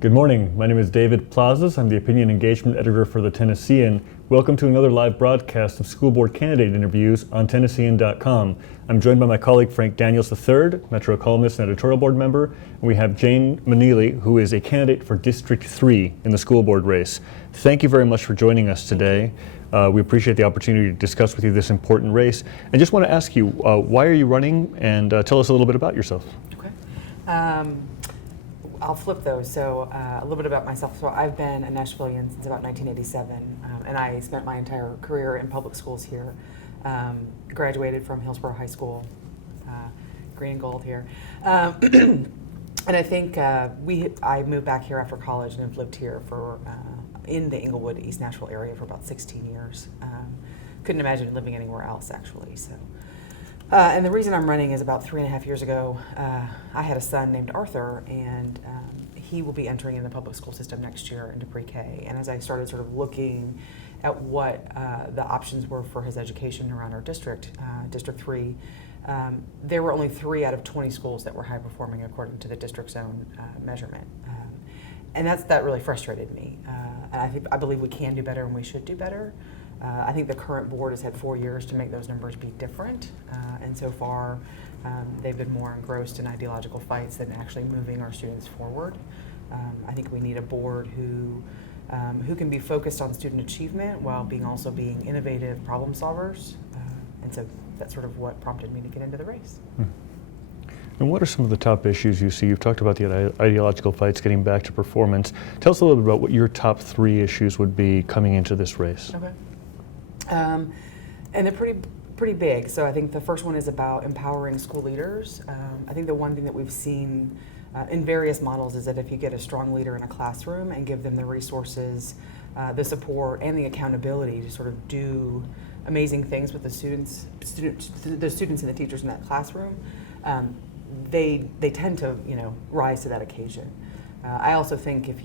Good morning. My name is David Plazas. I'm the Opinion Engagement Editor for the Tennessean. Welcome to another live broadcast of school board candidate interviews on Tennessean.com. I'm joined by my colleague Frank Daniels III, Metro columnist and editorial board member, and we have Grimes Meneely, who is a candidate for District 3 in the school board race. Thank you very much for joining us today. We appreciate the opportunity to discuss with you this important race. And just want to ask you, why are you running, and tell us a little bit about yourself. Okay. I'll flip those. So a little bit about myself. So I've been a Nashvilleian since about 1987, and I spent my entire career in public schools here. Graduated from Hillsborough High School, green and gold here. And I think I moved back here after college and have lived here for in the Englewood, East Nashville area for about 16 years. Couldn't imagine living anywhere else, actually. So. And the reason I'm running is about 3.5 years ago, I had a son named Arthur, and he will be entering in the public school system next year into pre-K. And as I started sort of looking at what the options were for his education around our district, District 3, there were only 3 out of 20 schools that were high performing according to the district's own measurement. And that really frustrated me. And I believe we can do better and we should do better. I think the current board has had 4 years to make those numbers be different, and so far they've been more engrossed in ideological fights than actually moving our students forward. I think we need a board who can be focused on student achievement while also being innovative problem solvers, and so that's sort of what prompted me to get into the race. And what are some of the top issues you see? You've talked about the ideological fights, getting back to performance. Tell us a little bit about what your top 3 issues would be coming into this race. Okay. And they're pretty big. So I think the first one is about empowering school leaders. I think the one thing that we've seen in various models is that if you get a strong leader in a classroom and give them the resources, the support, and the accountability to sort of do amazing things with the students and the teachers in that classroom, they tend to rise to that occasion. I also think if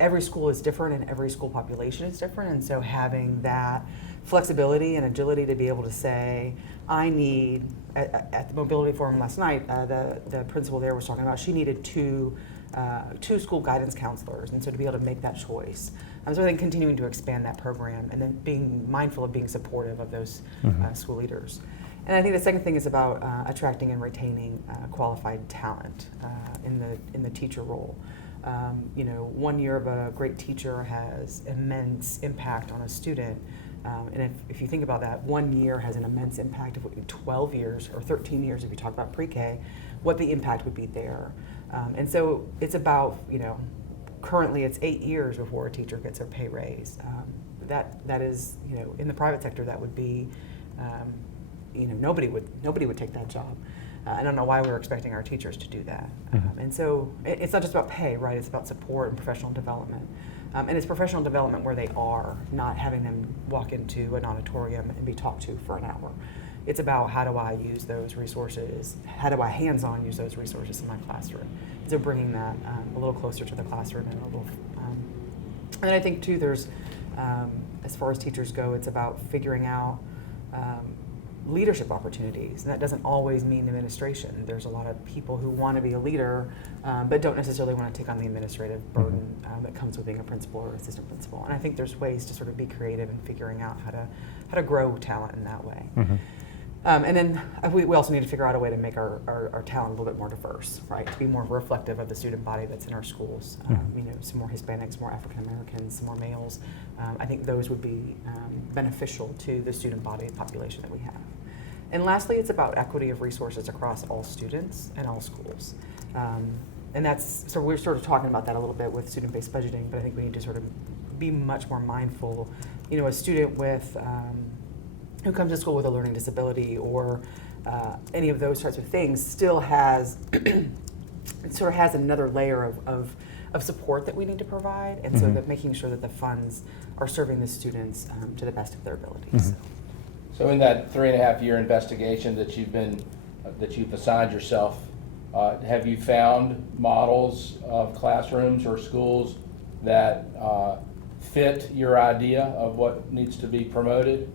every school is different and every school population is different, and so having that flexibility and agility to be able to say, I need, at the mobility forum last night, the principal there was talking about she needed two school guidance counselors, and so to be able to make that choice. So I think continuing to expand that program and then being mindful of being supportive of those school leaders. And I think the second thing is about attracting and retaining qualified talent in the teacher role. 1 year of a great teacher has immense impact on a student. And if you think about that, 1 year has an immense impact of 12 years or 13 years if you talk about pre-K, what the impact would be there. And so it's about, currently it's 8 years before a teacher gets their pay raise. That is, in the private sector, that would be, nobody would take that job. I don't know why we're expecting our teachers to do that. And so it's not just about pay, right? It's about support and professional development. And it's professional development where they are, not having them walk into an auditorium and be talked to for an hour. It's about how do I use those resources, how do I hands-on use those resources in my classroom. So bringing that a little closer to the classroom and a little, and I think too there's, as far as teachers go, it's about figuring out leadership opportunities. And that doesn't always mean administration. There's a lot of people who want to be a leader, but don't necessarily want to take on the administrative burden that comes with being a principal or assistant principal. And I think there's ways to sort of be creative in figuring out how to grow talent in that way. And then we also need to figure out a way to make our talent a little bit more diverse, right? To be more reflective of the student body that's in our schools. Some more Hispanics, more African Americans, some more males. I think those would be beneficial to the student body population that we have. And lastly, it's about equity of resources across all students and all schools. And so we're sort of talking about that a little bit with student-based budgeting, but I think we need to sort of be much more mindful. A student with who comes to school with a learning disability or any of those sorts of things still has it sort of has another layer of support that we need to provide, and so that making sure that the funds are serving the students to the best of their abilities. So in that 3.5-year investigation that you've assigned yourself, have you found models of classrooms or schools that fit your idea of what needs to be promoted?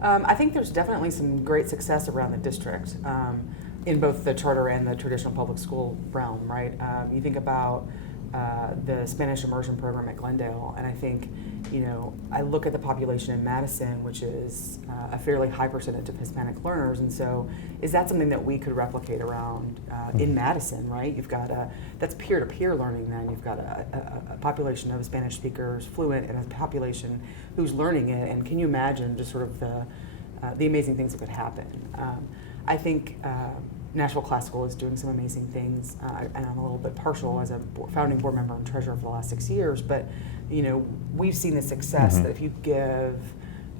I think there's definitely some great success around the district. in both the charter and the traditional public school realm, right? You think about the Spanish immersion program at Glendale, and I think, I look at the population in Madison, which is a fairly high percentage of Hispanic learners, and so is that something that we could replicate around in Madison, right? You've got that's peer-to-peer learning then. You've got a population of Spanish speakers fluent and a population who's learning it, and can you imagine just sort of the amazing things that could happen? I think Nashville Classical is doing some amazing things, and I'm a little bit partial as a founding board member and treasurer for the last 6 years, but we've seen the success that if you give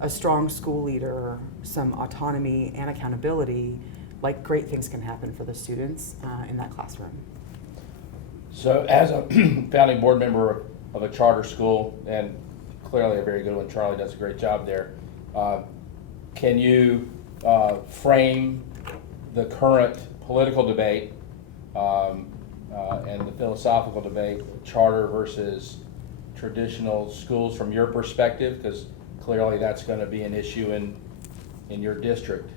a strong school leader some autonomy and accountability, like great things can happen for the students in that classroom. So as a founding board member of a charter school, and clearly a very good one, Charlie does a great job there, can you frame the current political debate and the philosophical debate, charter versus traditional schools from your perspective? Because clearly that's going to be an issue in your district.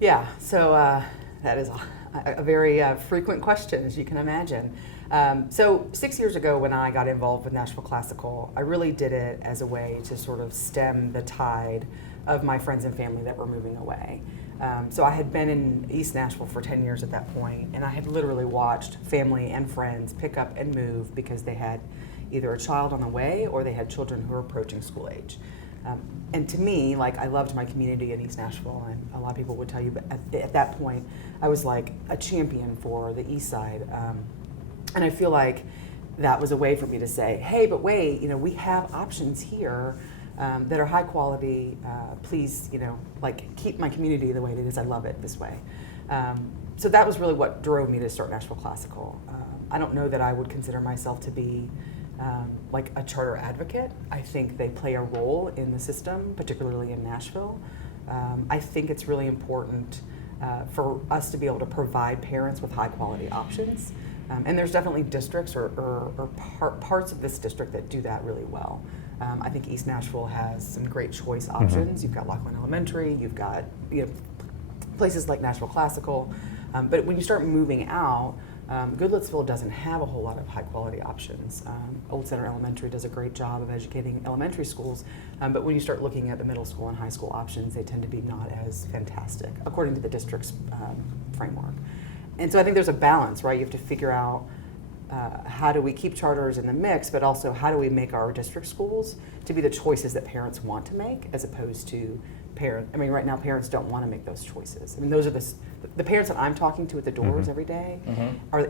Yeah, so that is a very frequent question, as you can imagine. So 6 years ago when I got involved with Nashville Classical, I really did it as a way to sort of stem the tide of my friends and family that were moving away. So I had been in East Nashville for 10 years at that point, and I had literally watched family and friends pick up and move because they had either a child on the way or they had children who were approaching school age. And to me, like, I loved my community in East Nashville, and a lot of people would tell you, but at that point, I was like a champion for the East Side. And I feel like that was a way for me to say, hey, but wait, we have options here that are high quality. Please, like, keep my community the way it is. I love it this way. So that was really what drove me to start Nashville Classical. I don't know that I would consider myself to be like a charter advocate. I think they play a role in the system, particularly in Nashville. I think it's really important for us to be able to provide parents with high quality options. And there's definitely districts or parts of this district that do that really well. I think East Nashville has some great choice options. You've got Lockland Elementary, you've got places like Nashville Classical. But when you start moving out, Goodlettsville doesn't have a whole lot of high quality options. Old Center Elementary does a great job of educating elementary schools, but when you start looking at the middle school and high school options, they tend to be not as fantastic, according to the district's framework. And so I think there's a balance, right? You have to figure out how do we keep charters in the mix, but also how do we make our district schools to be the choices that parents want to make, as opposed to right now parents don't want to make those choices. I mean, those are the parents that I'm talking to at the doors every day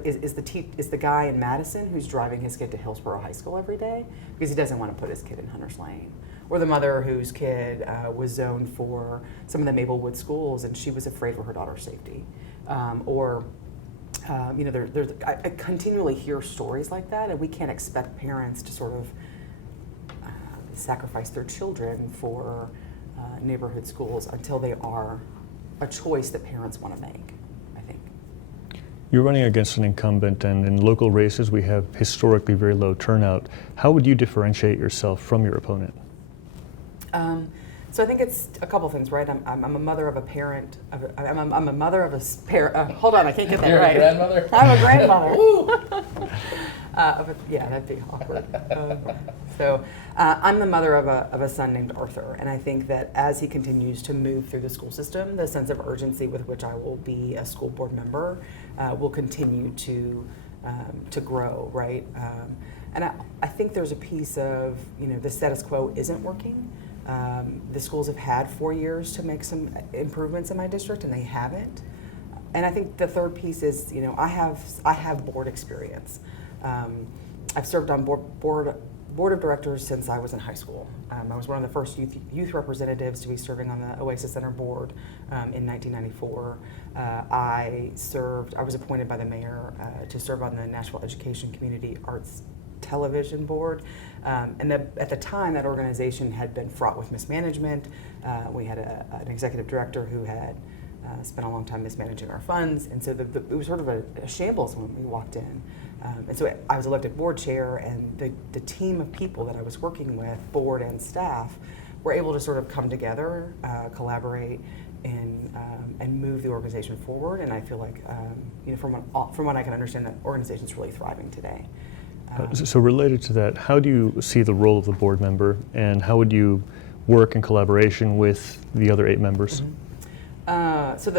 is the guy in Madison who's driving his kid to Hillsborough High School every day because he doesn't want to put his kid in Hunters Lane, or the mother whose kid was zoned for some of the Maplewood schools and she was afraid for her daughter's safety, I continually hear stories like that, and we can't expect parents to sort of sacrifice their children for neighborhood schools until they are a choice that parents want to make, I think. You're running against an incumbent, and in local races we have historically very low turnout. How would you differentiate yourself from your opponent? So I think it's a couple things, right? I'm a mother of a parent. I'm a mother of a parent. Hold on, I can't get that You're right. a grandmother? I'm a grandmother. Yeah, that'd be awkward. I'm the mother of a son named Arthur, and I think that as he continues to move through the school system, the sense of urgency with which I will be a school board member will continue to grow, right? And I think there's a piece of, the status quo isn't working. The schools have had 4 years to make some improvements in my district, and they haven't. And I think the third piece is, I have board experience. I've served on board of directors since I was in high school. I was one of the first youth representatives to be serving on the Oasis Center board in 1994. I was appointed by the mayor to serve on the Nashville Education Community Arts Television Board. At the time, that organization had been fraught with mismanagement. We had an executive director who had spent a long time mismanaging our funds, and so it was sort of a shambles when we walked in. And so I was elected board chair, and the team of people that I was working with, board and staff, were able to sort of come together, collaborate, and move the organization forward. And I feel like, from what I can understand, that organization's really thriving today. So related to that, how do you see the role of the board member, and how would you work in collaboration with the other 8 members? So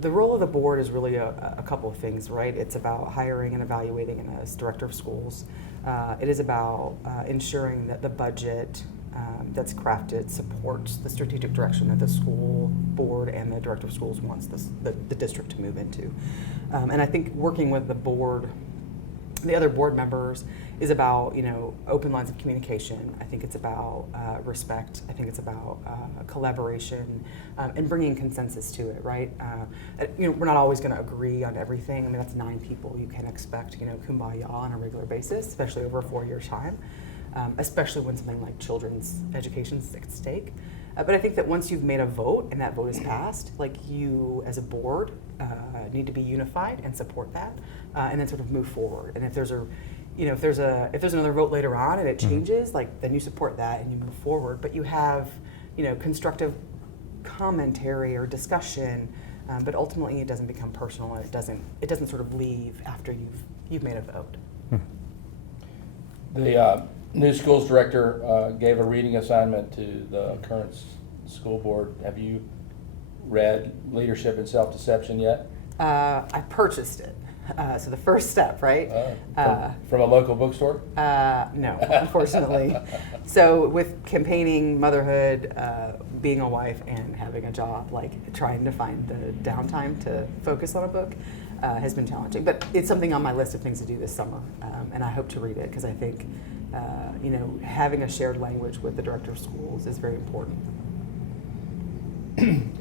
the role of the board is really a couple of things, right? It's about hiring and evaluating, and as director of schools, it is about ensuring that the budget that's crafted supports the strategic direction that the school board and the director of schools wants the district to move into. And I think working with the board, the other board members, is about open lines of communication. I think it's about respect. I think it's about collaboration and bringing consensus to it. Right? We're not always going to agree on everything. I mean, that's 9 people. You can expect kumbaya on a regular basis, especially over a 4-year time. Especially when something like children's education is at stake. But I think that once you've made a vote and that vote is passed, like, you as a board need to be unified and support that, and then sort of move forward. And if there's another vote later on and it changes, like, then you support that and you move forward. But you have constructive commentary or discussion, but ultimately it doesn't become personal, and it doesn't sort of leave after you've made a vote. The new schools director gave a reading assignment to the current school board. Have you read Leadership and Self-Deception yet? I purchased it. So the first step, right? From a local bookstore? No, unfortunately. So with campaigning, motherhood, being a wife, and having a job, like, trying to find the downtime to focus on a book has been challenging. But it's something on my list of things to do this summer, and I hope to read it because I think having a shared language with the director of schools is very important. Can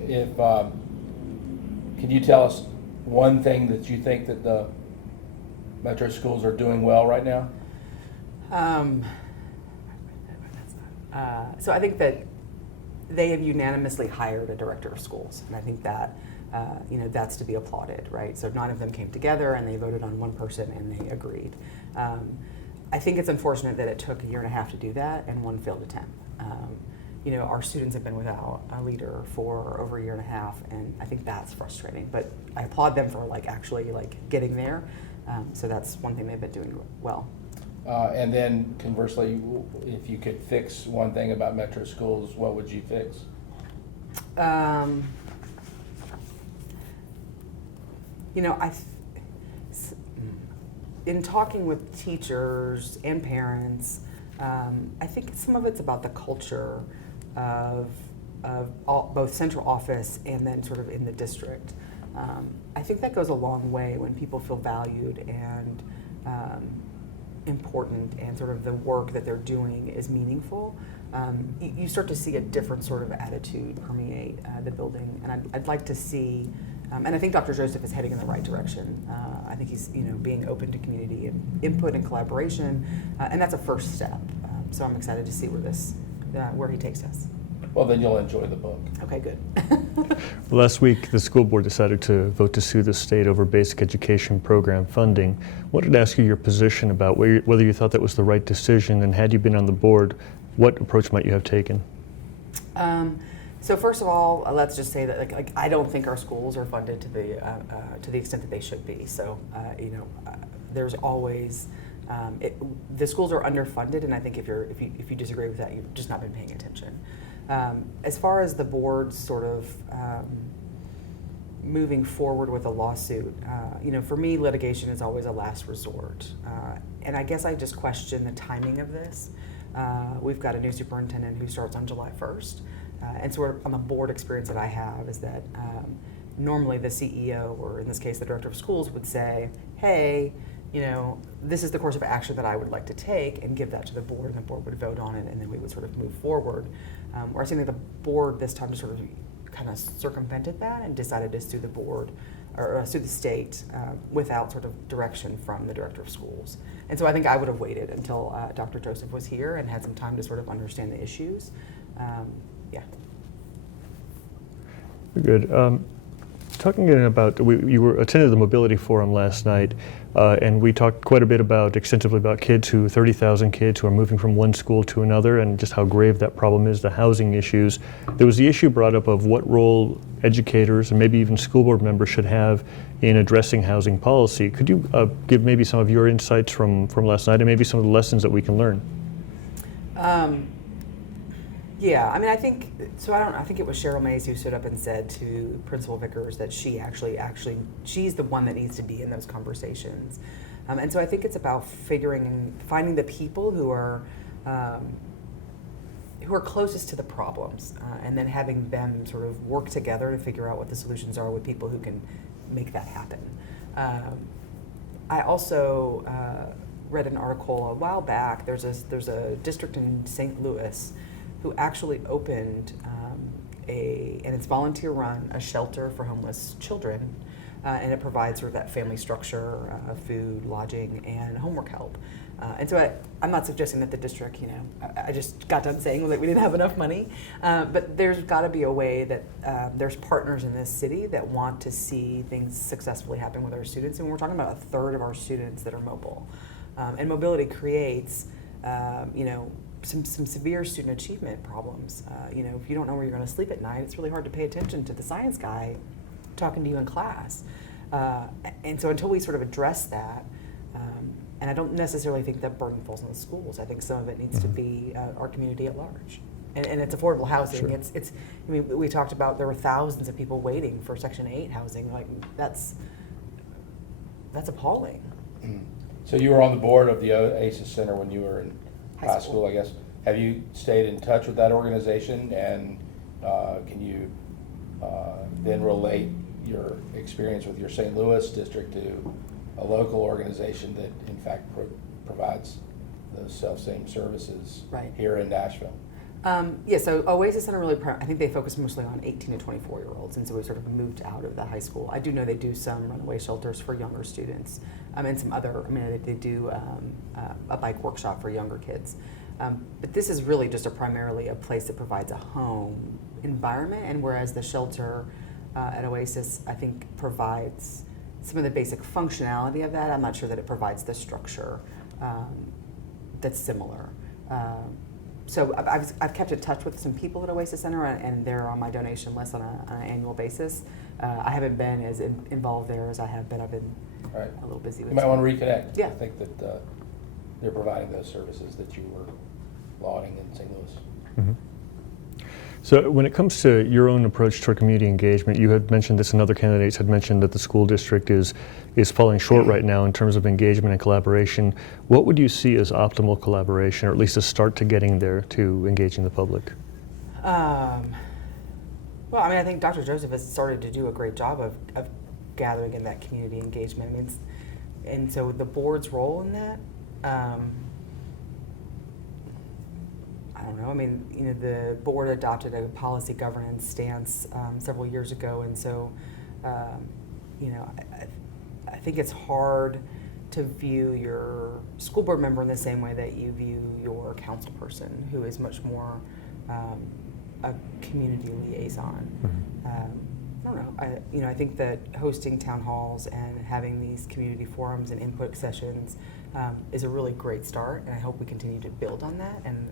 you tell us one thing that you think that the metro schools are doing well right now? So I think that they have unanimously hired a director of schools, and I think that that's to be applauded, right? So 9 of them came together and they voted on one person and they agreed. I think it's unfortunate that it took 1.5 years to do that and 1 failed attempt. Our students have been without a leader for over 1.5 years, and I think that's frustrating. But I applaud them for actually getting there. So that's one thing they've been doing well. And then conversely, if you could fix one thing about metro schools, what would you fix? In talking with teachers and parents, I think some of it's about the culture of both central office and then sort of in the district. I think that goes a long way when people feel valued and important, and sort of the work that they're doing is meaningful. You start to see a different sort of attitude permeate the building, and I'd like to see. And I think Dr. Joseph is heading in the right direction. I think he's being open to community and input and collaboration, and that's a first step. So I'm excited to see where he takes us. Well, then you'll enjoy the book. Okay, good. Last week, the school board decided to vote to sue the state over basic education program funding. I wanted to ask you your position about whether you thought that was the right decision, and had you been on the board, what approach might you have taken? So first of all, let's just say that I don't think our schools are funded to the extent that they should be. So there's always the schools are underfunded, and I think if you disagree with that, you've just not been paying attention. As far as the board sort of moving forward with a lawsuit, for me, litigation is always a last resort, and I guess I just question the timing of this. We've got a new superintendent who starts on July 1st. And sort of on the board experience that I have is that normally the CEO, or in this case the director of schools, would say, hey, this is the course of action that I would like to take, and give that to the board, and the board would vote on it, and then we would sort of move forward. Whereas I think the board this time just sort of kind of circumvented that and decided to sue the board, or sue the state without sort of direction from the director of schools. And so I think I would have waited until Dr. Joseph was here and had some time to sort of understand the issues. Yeah. Good. Talking about, you were attended the mobility forum last night, and we talked quite a bit extensively about 30,000 kids who are moving from one school to another, and just how grave that problem is, the housing issues. There was the issue brought up of what role educators and maybe even school board members should have in addressing housing policy. Could you give maybe some of your insights from last night, and maybe some of the lessons that we can learn? Yeah, I mean, I think it was Cheryl Mays who stood up and said to Principal Vickers that she's the one that needs to be in those conversations. And so I think it's about finding the people who are closest to the problems, and then having them sort of work together to figure out what the solutions are with people who can make that happen. I also read an article a while back. There's a district in St. Louis who actually opened and it's volunteer run, a shelter for homeless children, and it provides sort of that family structure, food, lodging, and homework help. And so I'm not suggesting that the district, I just got done saying that we didn't have enough money, but there's got to be a way that there's partners in this city that want to see things successfully happen with our students, and we're talking about a third of our students that are mobile. And mobility creates, some severe student achievement problems. If you don't know where you're going to sleep at night, it's really hard to pay attention to the science guy talking to you in class. And so until we sort of address that, and I don't necessarily think that burden falls on the schools. I think some of it needs to be our community at large. And it's affordable housing. Sure. We talked about there were thousands of people waiting for Section 8 housing. Like, that's appalling. So you were on the board of the Oasis Center when you were in high school, I guess. Have you stayed in touch with that organization, and can you then relate your experience with your St. Louis district to a local organization that in fact provides those self-same services here in Nashville? So Oasis Center really, I think they focus mostly on 18 to 24-year-olds, and so we sort of moved out of the high school. I do know they do some runaway shelters for younger students, and some other, they do a bike workshop for younger kids. But this is really just primarily a place that provides a home environment, and whereas the shelter at Oasis, I think, provides some of the basic functionality of that, I'm not sure that it provides the structure that's similar. So I've kept in touch with some people at Oasis Center, and they're on my donation list on an annual basis. I haven't been as involved there as I have been. I've been a little busy with it. You might want to reconnect. Yeah. I think that they're providing those services that you were lauding in St. Louis. Mm-hmm. So when it comes to your own approach toward community engagement, you had mentioned this and other candidates had mentioned that the school district is falling short right now in terms of engagement and collaboration. What would you see as optimal collaboration, or at least a start to getting there to engaging the public? Well, I think Dr. Joseph has started to do a great job of gathering in that community engagement. And so the board's role in that, I don't know. The board adopted a policy governance stance several years ago, and so, I think it's hard to view your school board member in the same way that you view your council person, who is much more a community liaison. Mm-hmm. I don't know. I think that hosting town halls and having these community forums and input sessions is a really great start, and I hope we continue to build on that. And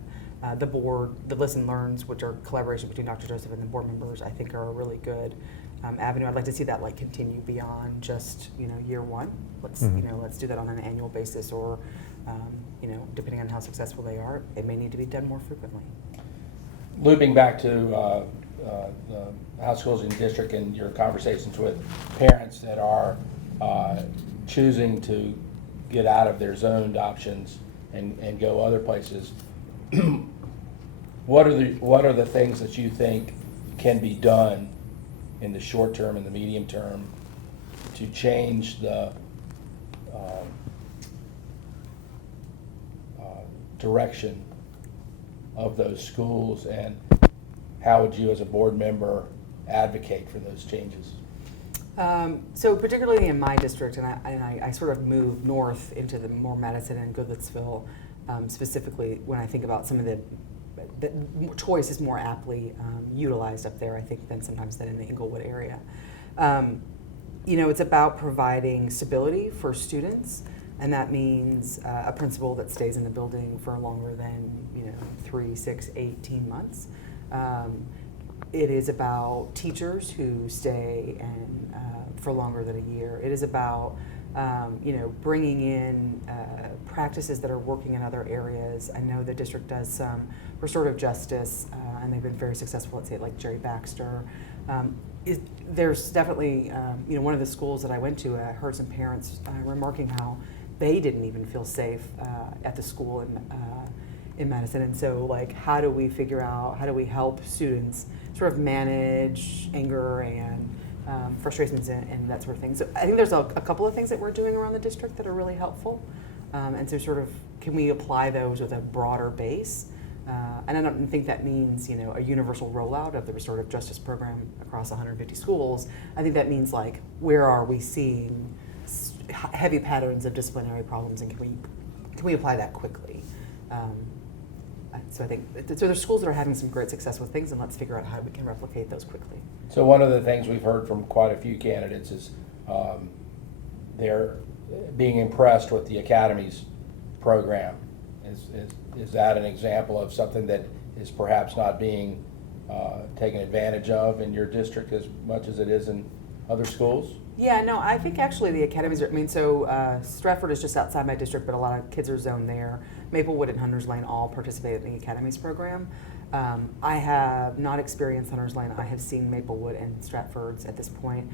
the board, the Listen Learns, which are collaboration between Dr. Joseph and the board members, I think are a really good avenue. I'd like to see that continue beyond just year one. Let's let's do that on an annual basis, or depending on how successful they are, it may need to be done more frequently. Looping back to the House Schools in District and your conversations with parents that are choosing to get out of their zoned options and go other places, what are the things that you think can be done in the short term and the medium term to change the direction of those schools, and how would you as a board member advocate for those changes? So particularly in my district, and I sort of moved north into the more Madison and Goodlettsville, specifically when I think about some of the choice is more aptly utilized up there, I think, than sometimes in the Inglewood area. It's about providing stability for students, and that means a principal that stays in the building for longer than 3, 6, 18 months. It is about teachers who stay and for longer than a year. It is about bringing in practices that are working in other areas. I know the district does some restorative justice, and they've been very successful at, say, like Jerry Baxter. There's definitely, one of the schools that I went to, I heard some parents remarking how they didn't even feel safe at the school in Madison. And so, like, how do we help students sort of manage anger and frustrations and that sort of thing? So I think there's a couple of things that we're doing around the district that are really helpful. And so sort of, can we apply those with a broader base? And I don't think that means, a universal rollout of the restorative justice program across 150 schools. I think that means, like, where are we seeing heavy patterns of disciplinary problems, and can we apply that quickly? So I think, so there's schools that are having some great success with things, and let's figure out how we can replicate those quickly. So one of the things we've heard from quite a few candidates is they're being impressed with the Academy's program. Is that an example of something that is perhaps not being taken advantage of in your district as much as it is in other schools? Yeah, no, I think actually the academies are, Stratford is just outside my district, but a lot of kids are zoned there. Maplewood and Hunters Lane all participate in the academies program. I have not experienced Hunters Lane. I have seen Maplewood and Stratford's at this point,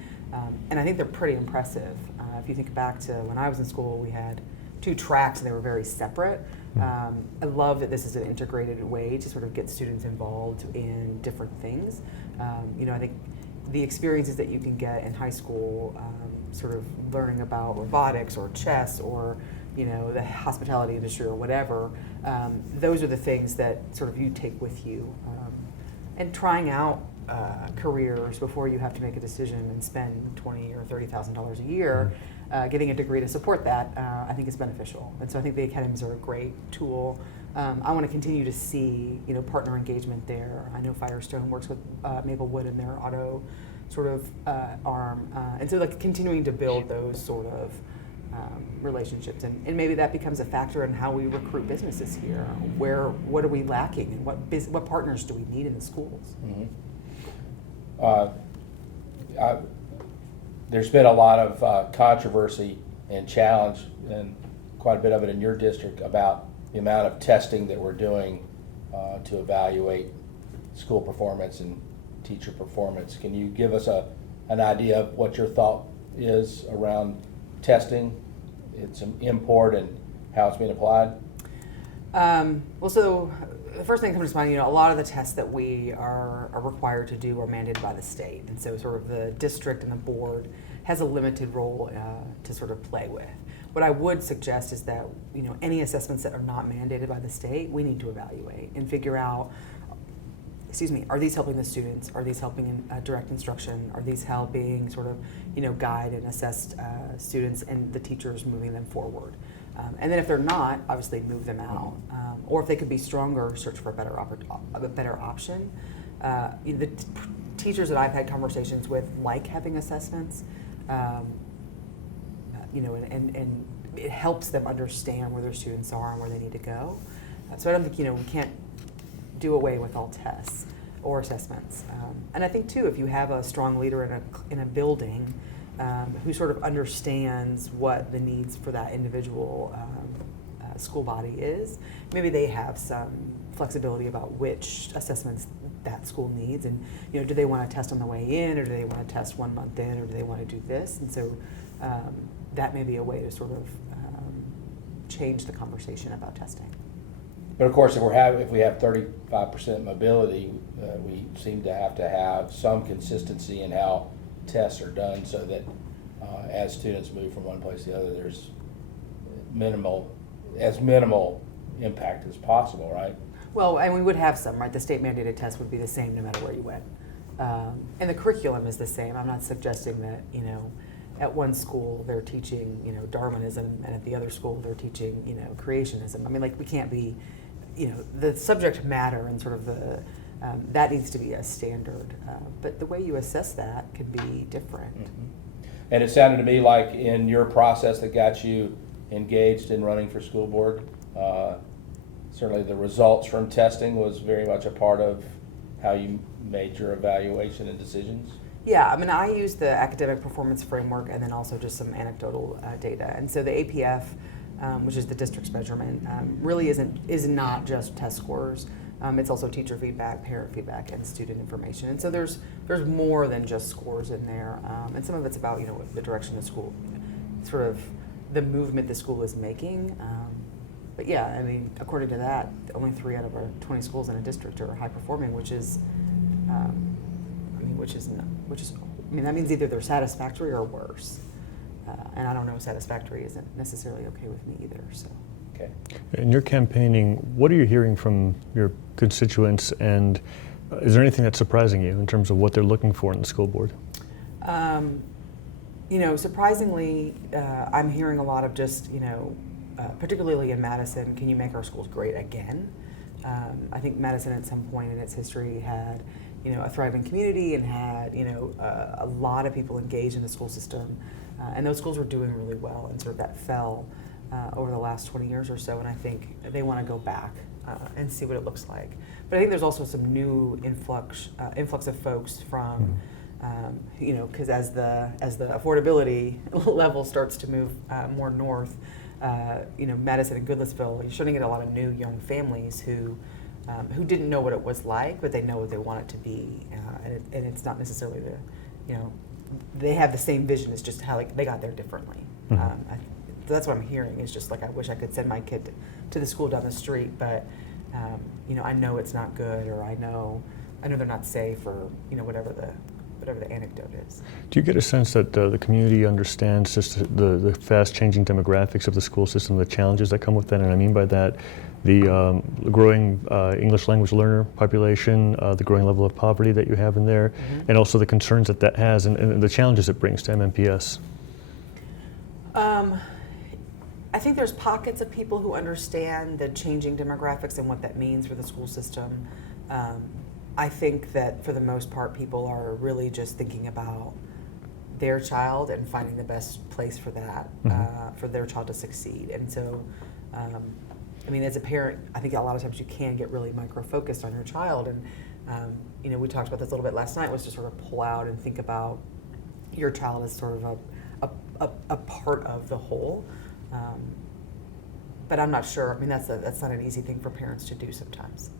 and I think they're pretty impressive. If you think back to when I was in school, we had 2 tracks and they were very separate. I love that this is an integrated way to sort of get students involved in different things. I think the experiences that you can get in high school, sort of learning about robotics or chess or the hospitality industry or whatever, those are the things that sort of you take with you. And trying out careers before you have to make a decision and spend $20,000 or $30,000 a year, getting a degree to support that, I think is beneficial. And so I think the academies are a great tool. I want to continue to see, partner engagement there. I know Firestone works with Maplewood in their auto sort of arm, and so like continuing to build those sort of relationships, and maybe that becomes a factor in how we recruit businesses here. What are we lacking, and what partners do we need in the schools? Mm-hmm. There's been a lot of controversy and challenge, and quite a bit of it in your district, about the amount of testing that we're doing to evaluate school performance and teacher performance. Can you give us an idea of what your thought is around testing, its import, and how it's being applied? So the first thing that comes to mind, a lot of the tests that we are required to do are mandated by the state, and so sort of the district and the board has a limited role to sort of play with. What I would suggest is that any assessments that are not mandated by the state, we need to evaluate and figure out, are these helping the students? Are these helping in direct instruction? Are these helping sort of guide and assess students and the teachers, moving them forward? And then if they're not, obviously move them out. Or if they could be stronger, search for a better option. The teachers that I've had conversations with like having assessments, and it helps them understand where their students are and where they need to go. So I don't think, we can't do away with all tests or assessments. And I think too, if you have a strong leader in a building who sort of understands what the needs for that individual school body is, maybe they have some flexibility about which assessments that school needs, and do they want to test on the way in, or do they want to test 1 month in, or do they want to do this? And so that may be a way to sort of change the conversation about testing. But of course, if we have 35% mobility, we seem to have some consistency in how tests are done, so that as students move from one place to the other, there's minimal impact as possible, right? Well, and we would have some, right? The state mandated test would be the same no matter where you went. And the curriculum is the same. I'm not suggesting that, at one school they're teaching, Darwinism, and at the other school they're teaching, creationism. I mean, like, we can't be, the subject matter and sort of the That needs to be a standard, but the way you assess that can be different. And it sounded to me like in your process that got you engaged in running for school board, certainly the results from testing was very much a part of how you made your evaluation and decisions. Yeah, I mean, I use the academic performance framework and then also just some anecdotal data. And so the APF, which is the district's measurement, really is not just test scores. It's also teacher feedback, parent feedback, and student information. And so there's more than just scores in there. And some of it's about the direction the school, sort of the movement the school is making. But yeah, I mean, according to that, only 3 out of our 20 schools in a district are high performing, which is that means either they're satisfactory or worse. And I don't know, satisfactory isn't necessarily okay with me either. So. Okay. In your campaigning, what are you hearing from your constituents, and is there anything that's surprising you in terms of what they're looking for in the school board? Surprisingly, I'm hearing a lot of just, particularly in Madison, can you make our schools great again? I think Madison at some point in its history had, a thriving community and had, a lot of people engaged in the school system, and those schools were doing really well, and sort of that fell over the last 20 years or so, and I think they want to go back and see what it looks like. But I think there's also some new influx of folks from, because as the affordability level starts to move more north, Madison and Goodlettsville, you're starting to get a lot of new young families who didn't know what it was like, but they know what they want it to be, and it's not necessarily they have the same vision. It's just how they got there differently. That's what I'm hearing. Is just like, I wish I could send my kid to the school down the street, but I know it's not good, or I know they're not safe, or whatever the anecdote is. Do you get a sense that the community understands just the fast changing demographics of the school system, the challenges that come with that? And I mean by that, the growing English language learner population, the growing level of poverty that you have in there, and also the concerns that has and the challenges it brings to MMPS. I think there's pockets of people who understand the changing demographics and what that means for the school system. I think that for the most part, people are really just thinking about their child and finding the best place for that, for their child to succeed. And so, as a parent, I think a lot of times you can get really micro-focused on your child. And, we talked about this a little bit last night, was to sort of pull out and think about your child as sort of a part of the whole. But I'm not sure. That's not an easy thing for parents to do sometimes.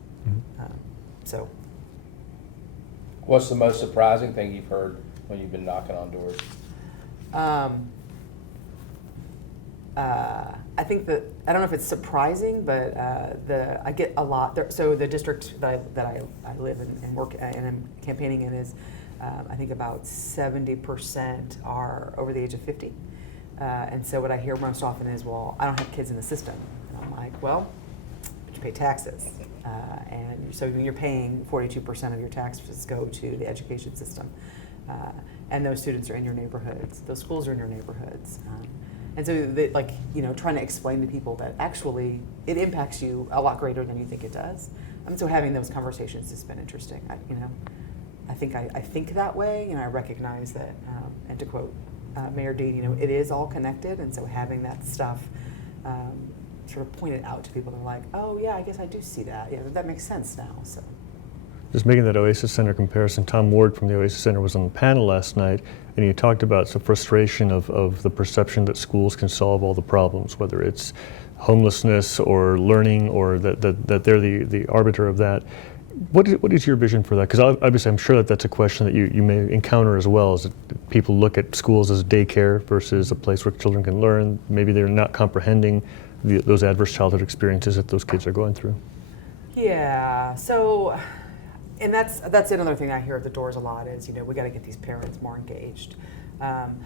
So. What's the most surprising thing you've heard when you've been knocking on doors? I think that, I don't know if it's surprising, but I get a lot. So the district that I live and work and I'm campaigning in is, I think about 70% are over the age of 50. And so what I hear most often is, well, I don't have kids in the system. And I'm like, well, but you pay taxes. And so you're paying 42% of your taxes go to the education system. And those students are in your neighborhoods. Those schools are in your neighborhoods. And so trying to explain to people that actually it impacts you a lot greater than you think it does. So having those conversations has been interesting. I think that way, and I recognize that, and to quote Mayor Dean, it is all connected, and so having that stuff sort of pointed out to people, they're like, oh yeah, I guess I do see that. Yeah, that makes sense now. So. Just making that Oasis Center comparison, Tom Ward from the Oasis Center was on the panel last night, and he talked about some frustration of the perception that schools can solve all the problems, whether it's homelessness or learning, or that they're the arbiter of that. What is your vision for that? Because obviously I'm sure that's a question that you may encounter as well, is that people look at schools as daycare versus a place where children can learn. Maybe they're not comprehending those adverse childhood experiences that those kids are going through. Yeah, so, and that's another thing I hear at the doors a lot is, we got to get these parents more engaged. And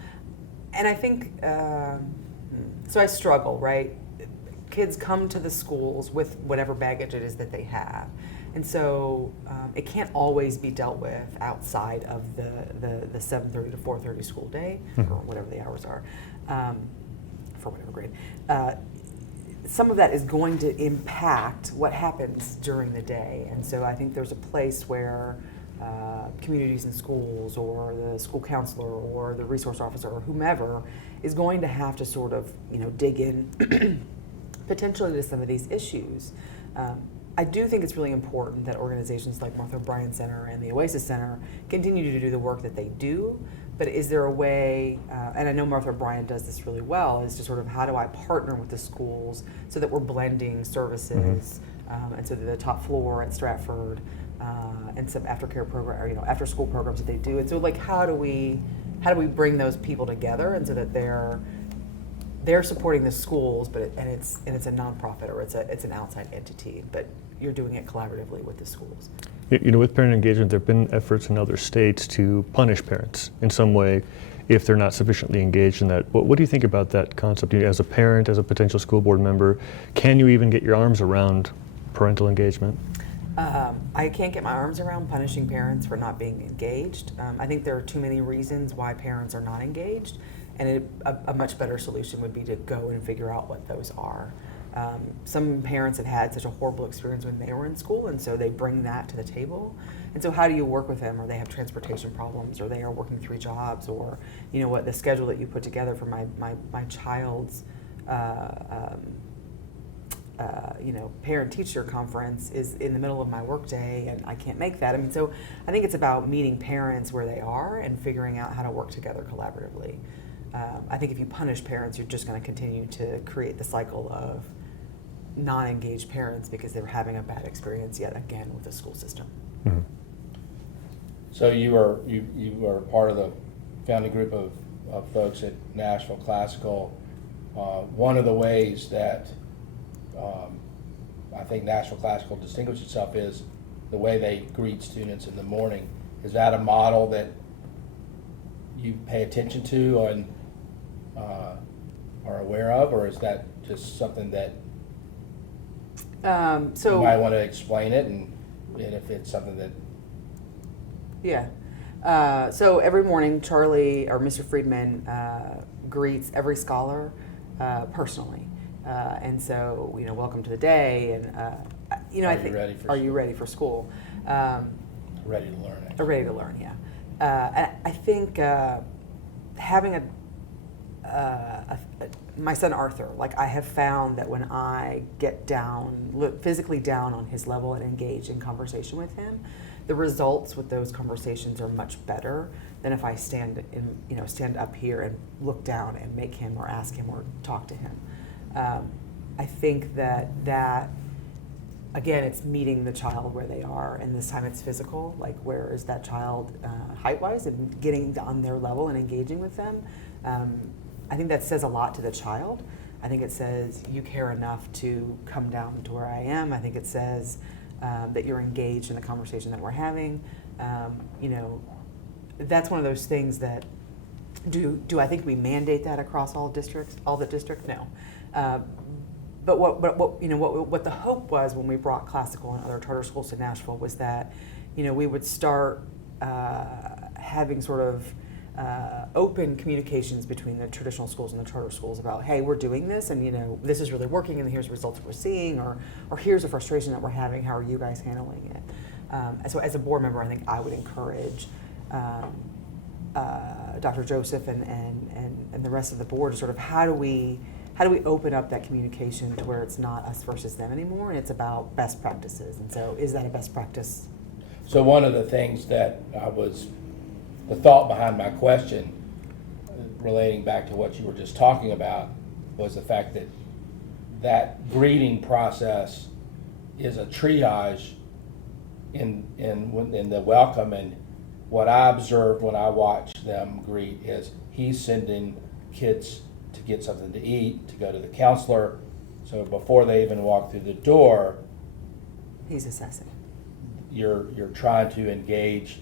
I think, so I struggle, right? Kids come to the schools with whatever baggage it is that they have. And so it can't always be dealt with outside of the 7:30 to 4:30 school day, or whatever the hours are, for whatever grade. some of that is going to impact what happens during the day. And so I think there's a place where communities and schools, or the school counselor, or the resource officer, or whomever is going to have to sort of, dig in potentially to some of these issues. I do think it's really important that organizations like Martha O'Brien Center and the Oasis Center continue to do the work that they do. But is there a way, and I know Martha O'Brien does this really well, is to sort of how do I partner with the schools so that we're blending services, and so that the top floor at Stratford and some aftercare program, or after school programs that they do, and so like how do we bring those people together, and so that they're supporting the schools, but it's a nonprofit, or it's an outside entity, but you're doing it collaboratively with the schools. With parent engagement, there have been efforts in other states to punish parents in some way if they're not sufficiently engaged in that. What do you think about that concept? As a parent, as a potential school board member, can you even get your arms around parental engagement? I can't get my arms around punishing parents for not being engaged. I think there are too many reasons why parents are not engaged, and a much better solution would be to go and figure out what those are. Some parents have had such a horrible experience when they were in school, and so they bring that to the table. And so how do you work with them? Or they have transportation problems, or they are working 3 jobs, or what the schedule that you put together for my child's parent-teacher conference is in the middle of my workday, and I can't make that. So I think it's about meeting parents where they are and figuring out how to work together collaboratively. I think if you punish parents, you're just going to continue to create the cycle of non-engaged parents because they're having a bad experience yet again with the school system. Mm-hmm. So you are part of the founding group of folks at Nashville Classical. One of the ways that I think Nashville Classical distinguishes itself is the way they greet students in the morning. Is that a model that you pay attention to and are aware of, or is that just something that you might want to explain it, and if it's something that... Yeah. So every morning, Charlie or Mr. Friedman greets every scholar personally. And so, welcome to the day, and I think, are you ready for school? Ready to learn. Actually. Ready to learn, yeah. I think having my son Arthur, I have found that when I get down, physically down on his level and engage in conversation with him, the results with those conversations are much better than if I stand up here and look down and make him or ask him or talk to him. I think that again, it's meeting the child where they are, and this time it's physical, where is that child height-wise, and getting on their level and engaging with them. I think that says a lot to the child. I think it says you care enough to come down to where I am. I think it says that you're engaged in the conversation that we're having. That's one of those things that, do I think we mandate that across all the districts? No. But what the hope was when we brought classical and other charter schools to Nashville was that, we would start having sort of open communications between the traditional schools and the charter schools about, hey, we're doing this, and this is really working, and here's the results we're seeing, or here's the frustration that we're having. How are you guys handling it? So as a board member, I think I would encourage Dr. Joseph and the rest of the board to sort of how do we open up that communication to where it's not us versus them anymore, and it's about best practices. And so is that a best practice? So one of the things that the thought behind my question, relating back to what you were just talking about, was the fact that greeting process is a triage in the welcome. And what I observed when I watched them greet is he's sending kids to get something to eat, to go to the counselor. So before they even walk through the door, he's assessing. You're trying to engage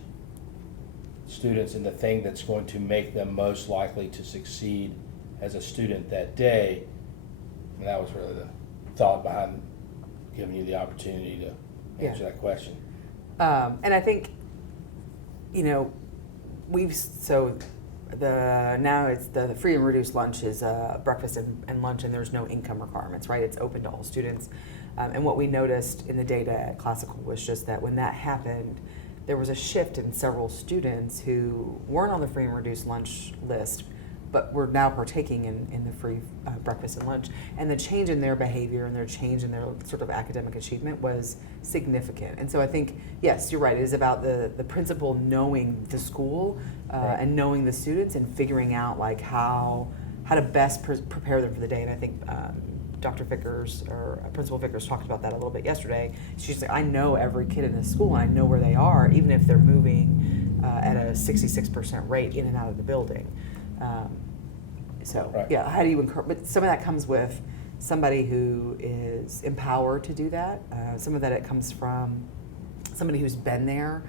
students in the thing that's going to make them most likely to succeed as a student that day. And that was really the thought behind giving you the opportunity to answer that question. And I think, now it's the free and reduced lunch is breakfast and lunch, and there's no income requirements, right? It's open to all students. And what we noticed in the data at Classical was just that when that happened, there was a shift in several students who weren't on the free and reduced lunch list, but were now partaking in the free breakfast and lunch. And the change in their behavior and their change in their sort of academic achievement was significant. And so I think, yes, you're right, it is about the principal knowing the school Right. and knowing the students and figuring out like how to best prepare them for the day. And I think Dr. Vickers, or Principal Vickers, talked about that a little bit yesterday. She's like, I know every kid in this school, and I know where they are, even if they're moving at a 66% rate in and out of the building. Right. Yeah, how do you encourage? But some of that comes with somebody who is empowered to do that. Some of that it comes from somebody who's been there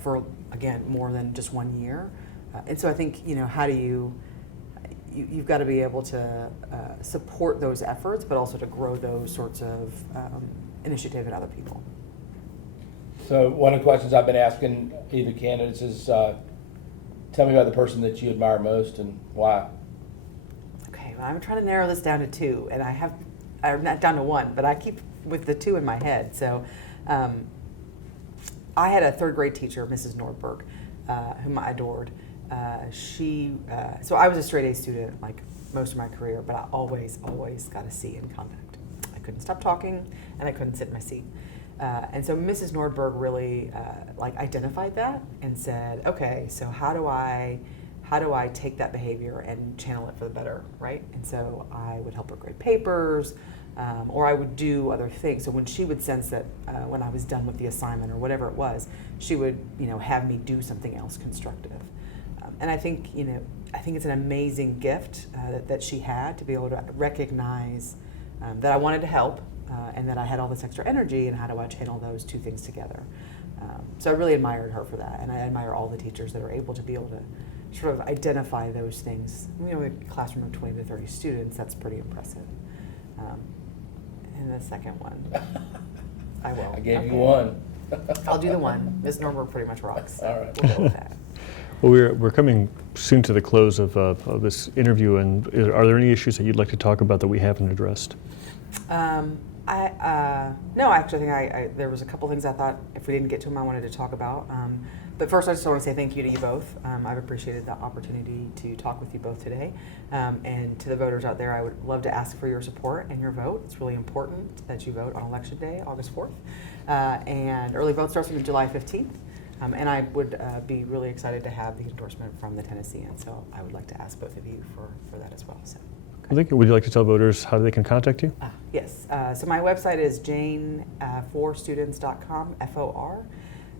for, again, more than just 1 year. And so I think, how do you've got to be able to support those efforts, but also to grow those sorts of initiative in other people. So one of the questions I've been asking either candidates is, tell me about the person that you admire most and why. Okay, well, I'm trying to narrow this down to two, and I'm not down to one, but I keep with the two in my head. So I had a third grade teacher, Mrs. Nordberg, whom I adored. So I was a straight A student like most of my career, but I always got a C in conduct. I couldn't stop talking, and I couldn't sit in my seat. And so Mrs. Nordberg really identified that and said, okay, so how do I take that behavior and channel it for the better, right? And so I would help her grade papers, or I would do other things. So when she would sense that when I was done with the assignment or whatever it was, she would have me do something else constructive. And I think it's an amazing gift that she had to be able to recognize that I wanted to help and that I had all this extra energy, and how do I channel those two things together. So I really admired her for that, and I admire all the teachers that are able to be able to sort of identify those things. A classroom of 20 to 30 students, that's pretty impressive. And the second one, I will. I gave you one. I'll do the one. Ms. Norberg pretty much rocks. All right. We'll go with that. Well, we're coming soon to the close of this interview, and are there any issues that you'd like to talk about that we haven't addressed? No, actually, I think there was a couple things I thought if we didn't get to them, I wanted to talk about. But first, I just want to say thank you to you both. I've appreciated the opportunity to talk with you both today. And to the voters out there, I would love to ask for your support and your vote. It's really important that you vote on Election Day, August 4th. And early vote starts on July 15th. And I would be really excited to have the endorsement from the Tennessean. So I would like to ask both of you for that as well. So. Well, thank you. Would you like to tell voters how they can contact you? Yes. So my website is jane4students.com, FOR.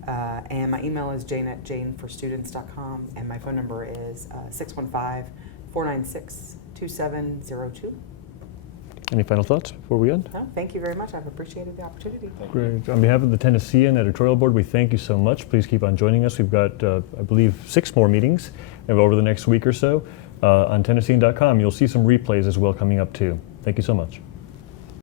And my email is jane@janeforstudents.com. And my phone number is 615-496-2702. Any final thoughts before we end? No, thank you very much. I've appreciated the opportunity. Great. On behalf of the Tennessean Editorial Board, we thank you so much. Please keep on joining us. We've got, I believe, 6 more meetings over the next week or so. On Tennessean.com, you'll see some replays as well coming up too. Thank you so much.